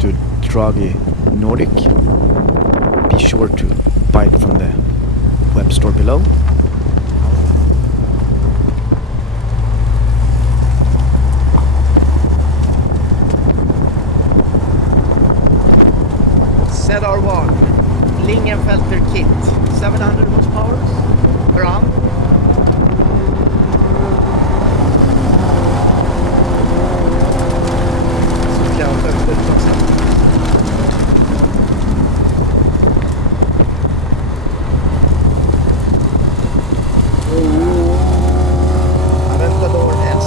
to Draghi Nordic, be sure to buy it from the web store below. ZR1 Lingenfelter kit, 700 horsepower around. Så kan jag öppna ut också. Aventador S.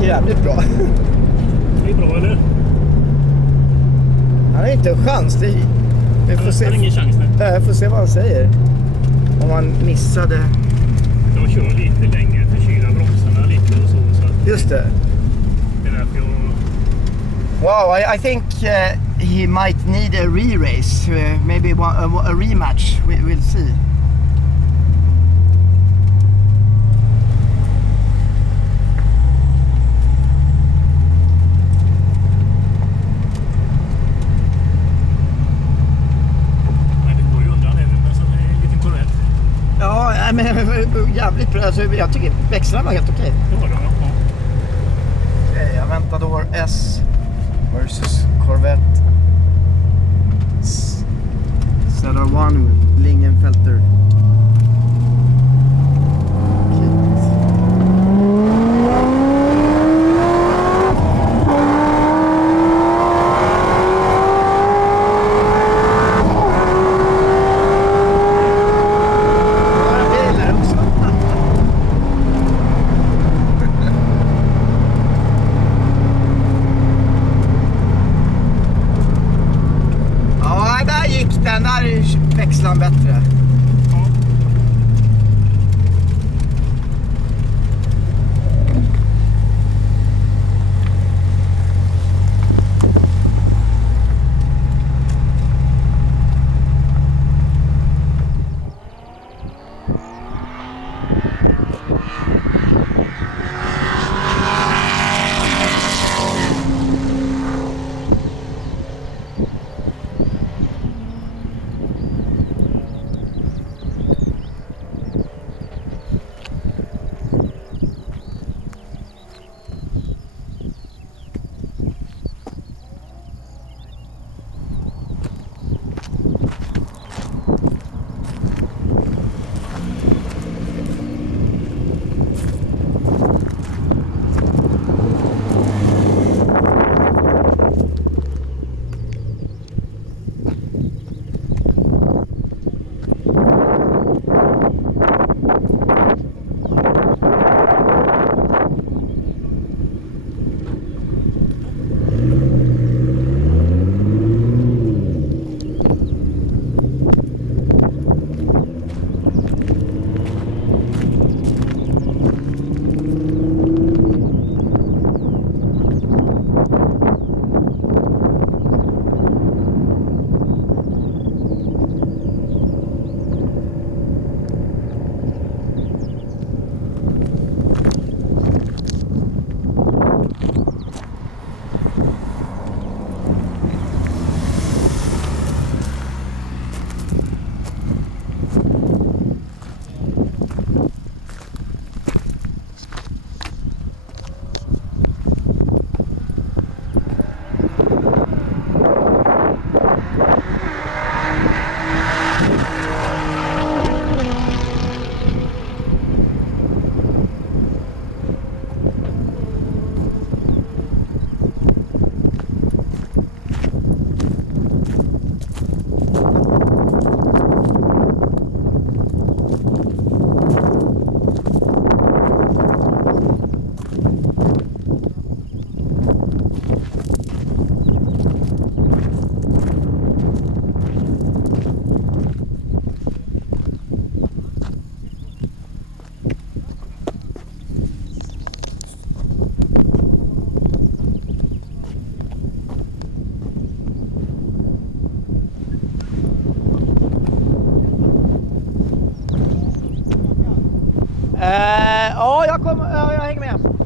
Jävligt bra. Det är bra, eller? Han har inte en chans. Vi får se. Han har ingen chans nu. Jag får se vad han säger. Om han missade. Jag kör lite längre för kyla bromsarna lite och så att Just det. det är därför jag... Wow, I think he might need a re-race. Maybe a rematch. We'll see. Ja, men jävligt bra. Alltså, jag tycker växlarna var helt okej. Okej, Aventador S versus Corvette ZR1 Lingenfelter. Där växlar bättre. Ja, jag hänger med.